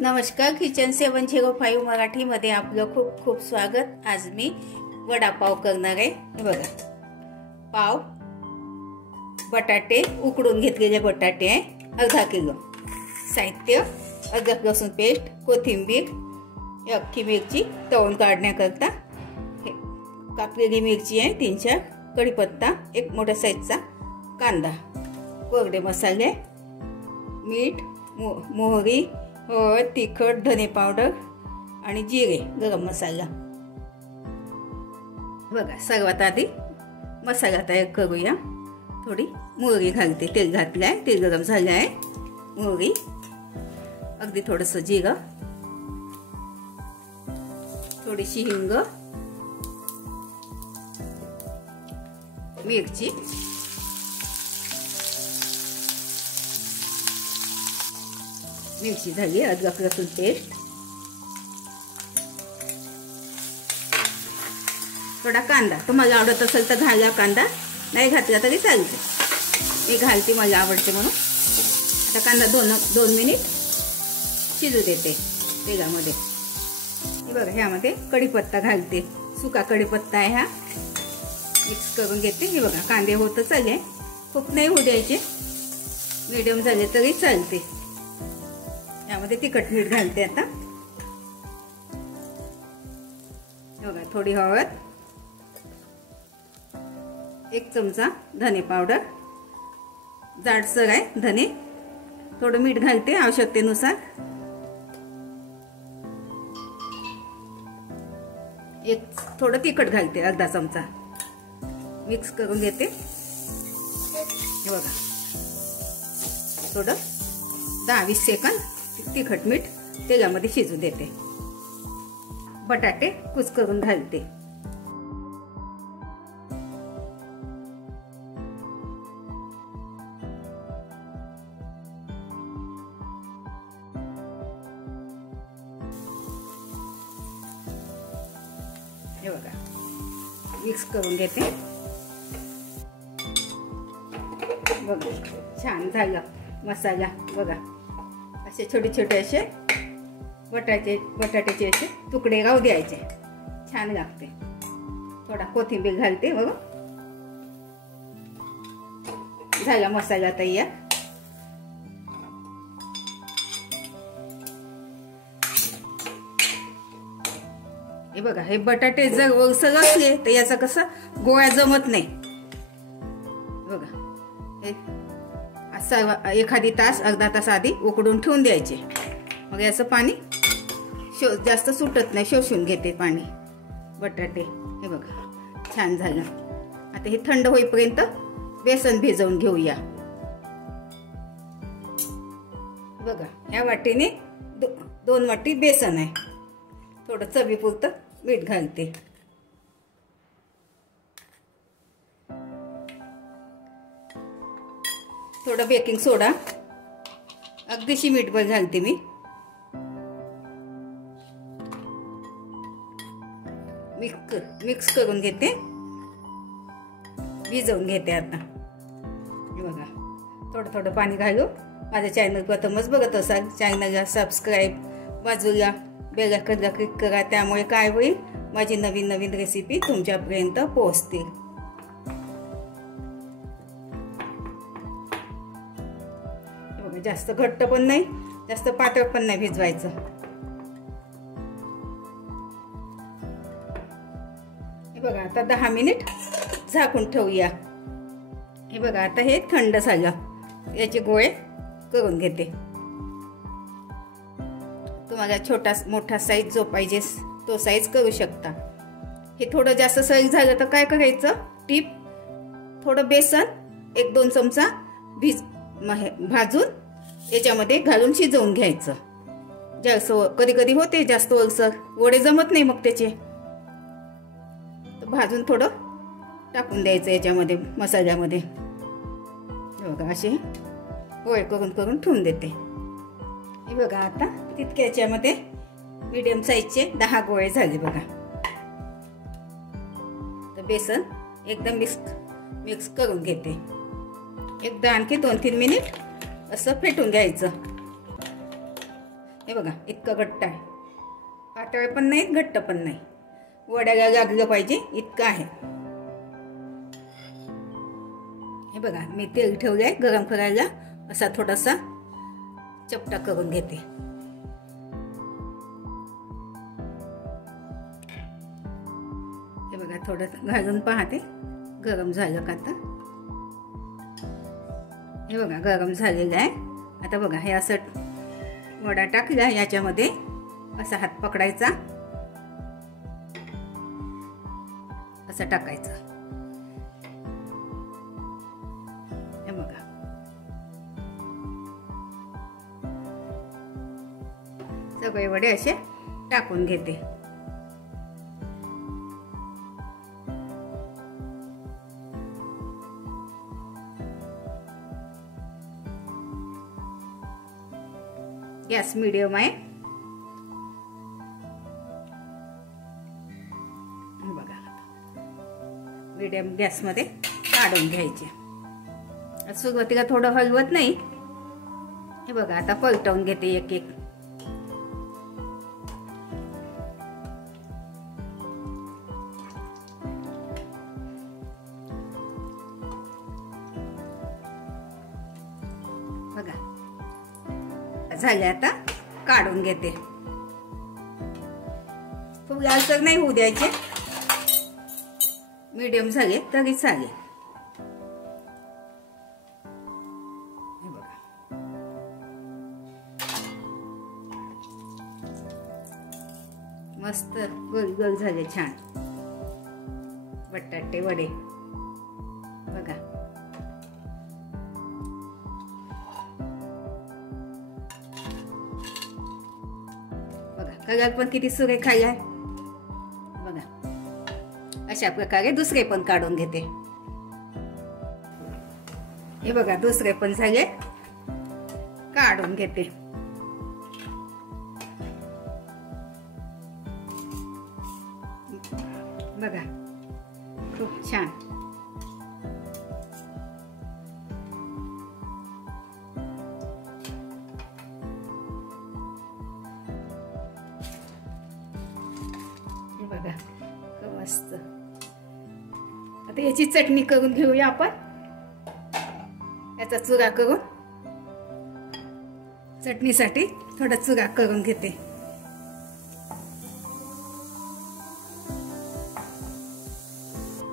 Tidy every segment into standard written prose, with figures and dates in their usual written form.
नमस्कार, किचन 705 मराठीमध्ये आपलं खूप खूप स्वागत। आज मी वडापाव करणार आहे। हे बघा, पाव, बटाटे उकडून घेतलेले बटाटे आहे, अर्धा किलो। साहित्य: अद्रक लसूण पेस्ट, कोथिंबीर, अख्खी मिरची तळून काढण्याकरता, कापलेली मिरची आहे 3-4, कढीपत्ता, एक मोठ्या साईजचा कांदा, कोरडे मसाले, मीठ, मोहरी, हळद, तिखट, धने पावडर आणि जिरे, गरम मसाला। बघा, सर्वात आधी मसाला तयार करूया। थोडी मोहरी घालते, तेल घातलं आहे, तेल गरम झालं आहे, मोहरी, अगदी थोडंसं जिरं, थोडीशी हिंग, मिरची, मिरची झाली, अद्रक लसूण पेस्ट, थोडा कांदा, तुम्हाला आवडत असेल तर घाला, कांदा नाही घातला तरी चालते, मी घालते, मला आवडते म्हणून। आता कांदा दोन मिनिट शिजू देते तेलामध्ये। हे बघा, ह्यामध्ये कढीपत्ता घालते, सुका कढीपत्ता आहे हा, मिक्स करून घेते। हे बघा, कांदे होतच आले, खूप नाही होऊ द्यायचे, मीडियम झाले तरी चालते। यामध्ये तिखट मीठ घालते आता। बघा, थोडी हळद, 1 चमचा धने पावडर, जाडसर आहे धने, थोडं मीठ घालते आवश्यकतेनुसार, थोडं तिखट घालते, अर्धा चमचा, मिक्स करून घेते। हे बघा, थोडं 10-20 सेकंद तिखट मीठ तेलामध्ये शिजू देते। बटाटे कुच करून घालते। हे बघा, मिक्स करून घेते। बघा, छान झाला मसाला। बघा, असे छोटे छोटे असे बटाट्याचे असे तुकडे राहू द्यायचे, छान लागते। थोडा कोथिंबीर घालते। बघा, झाला मसाला तयार। हे बघा, हे बटाटे जर ओलसर असले तर याचा कसा गोळा जमत नाही। बघा, हे असं एखादी तास अर्धा तास आधी उकडून ठेवून द्यायचे, मग याचं पाणी जास्त सुटत नाही, शोषून घेते पाणी बटाटे। हे बघा, छान झालं। आता हे थंड होईपर्यंत बेसन भिजवून घेऊया। बघा, या वाटीने 2 वाटी बेसन आहे, थोडं चवीपुरतं मीठ घालते। थोडं बेकिंग सोडा, अगदीशी मीठभर घालते मी। मिक्स करून घेते, भिजवून घेते आता। हे बघा, थोडं थोडं पाणी घालू। माझ्या चॅनल प्रथमच बघत असाल, चॅनलला सबस्क्राईब, बाजूला बेल आयकॉनला क्लिक करा, त्यामुळे काय होईल, माझी नवीन नवीन रेसिपी तुमच्यापर्यंत पोहोचतील। जास्त घट्ट पण नाही, जास्त पातळ पण नाही भिजवायचं। हे बघा, आता 10 मिनिट झाकून ठेवूया। हे बघा, आता हे थंड झालं, याचे गोळे करून घेते। तुम्हाला छोटा मोठा साईज जो पाहिजे तो साईज करू शकता। हे थोडं जास्त साईज झालं तर काय करायचं, टीप, थोडं बेसन 1-2 चमचा भाजून याच्यामध्ये घालून शिजवून घ्यायचं। जास्त कधी कधी होते जास्त ओलसर, वडे जमत नाही मग त्याचे, तर भाजून थोडं टाकून द्यायचं याच्यामध्ये, मसाल्यामध्ये। बघा, असे गोळे करून ठेवून देते। हे बघा, आता तितक्याच्यामध्ये मीडियम साईजचे 10 गोळे झाले। बघा, तर बेसन एकदम मिक्स करून घेते। एकदा आणखी 2-3 मिनिट असं फेटून घ्यायचं। हे बघा इतकं घट्ट आहे, पातळ पण नाही घट्ट पण नाही, वड्याला लागलं पाहिजे इतकं आहे. हे बघा मी तेल ठेवलंय गरम करायला, असा थोडासा चपटा करून घेते. हे बघा थोडं घालून पाहते गरम झालं का. आता हे बघा गरम झालेलं आहे. आता बघा हे असं वडा टाकला याच्यामध्ये, असा हात पकडायचा, असं टाकायचं. हे बघा सगळे वडे असे टाकून घेते. गॅस मीडियम आहे. बघा मीडियम गॅसमध्ये काढून घ्यायचे. सुरुवातीला थोडं हलवत नाही. हे बघा आता पलटवून घेते एक एक. बघा झाले, आता काढून घेते. खूप लालसर नाही होऊ द्यायचे, मीडियम झाले तरी चालेल. हे बघा मस्त गोल गोल झाले छान बटाटे वडे. बघा कलर पण किती सुरेख आहे. बघा अशा प्रकारे दुसरे पण काढून घेते. हे बघा दुसरे पण झाले, काढून घेते. बघा खूप छान. बघा मस्त. आता याची चटणी करून घेऊया आपण. याचा चुरा करून, चटणीसाठी थोडा चुरा करून घेते.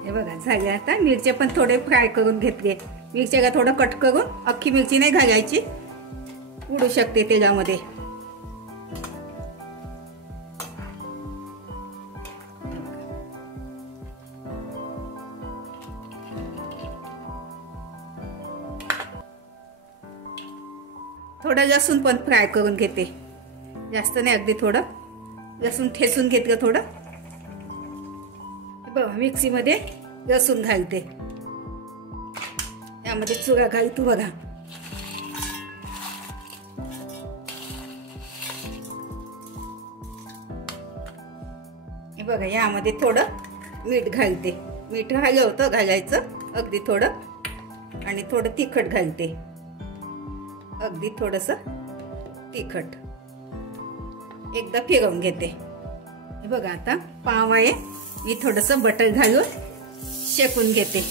हे बघा झाले. आता मिरच्या पण थोडे फ्राय करून घेतले. मिरच्याला थोडं कट करून, अख्खी मिरची नाही घालायची, उडू शकते तेलामध्ये. थोडं लसूण पण फ्राय करून घेते, जास्त नाही, अगदी थोडं लसूण ठेचून घेतलं थोडं. बघा मिक्सीमध्ये लसूण घालते, यामध्ये चुरा घालतो. बघा हे बघा यामध्ये थोडं मीठ घालते. मीठ हवं होतं घालायचं अगदी थोडं, आणि थोडं तिखट घालते, अगदी थोडंसं तिखट. एकदा फिरवून घेते. हे बघा आता पाव आहे, मी थोडंसं बटर घालून शेकून घेते,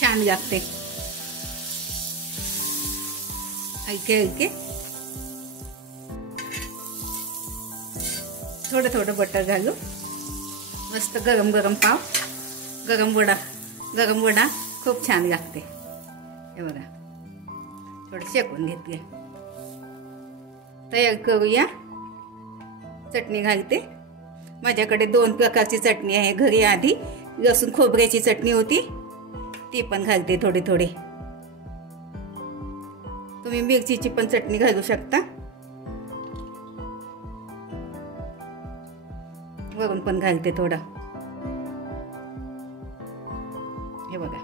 छान लागते. हलके हलके थोडं थोडं बटर घालू. मस्त गरम गरम पाव, गरम वडा खूप छान लागते. हे बघा थोडं शेकून घेतले. तयार करूया. चटणी घालते. माझ्याकडे 2 प्रकारची चटणी आहे घरी. आधी लसूण खोबऱ्याची चटणी होती, ती पण घालते थोडी थोडी. तुम्ही मिरचीची पण चटणी घालू शकता, वरून पण घालते थोडा. हे बघा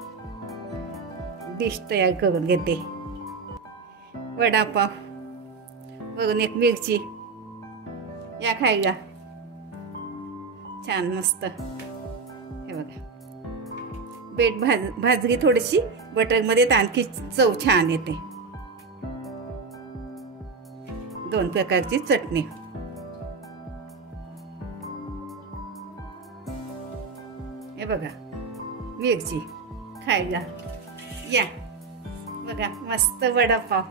डिश तयार करून घेते. वडापाव, वरून एक मिरची, या खायला छान मस्त. हे बघा बेट भाजली थोडीशी बटरमध्ये, तर आणखी चव छान येते. 2 प्रकारची चटणी. हे बघा मिरची खायला या. बघा मस्त वडापाव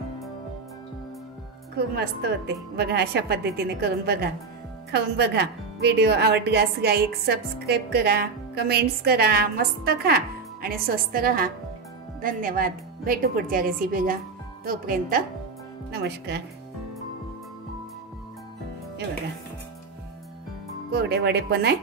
खूप मस्त होते बघा. अशा पद्धतीने करून बघा, खाऊन बघा. व्हिडिओ आवडल्यास लाईक सबस्क्राईब करा, कमेंट्स करा. मस्त खा आणि स्वस्त राहा. धन्यवाद. भेटू पुढच्या रेसिपीला. तोपर्यंत नमस्कार. हे बघा कोरडे वडे पण आहे.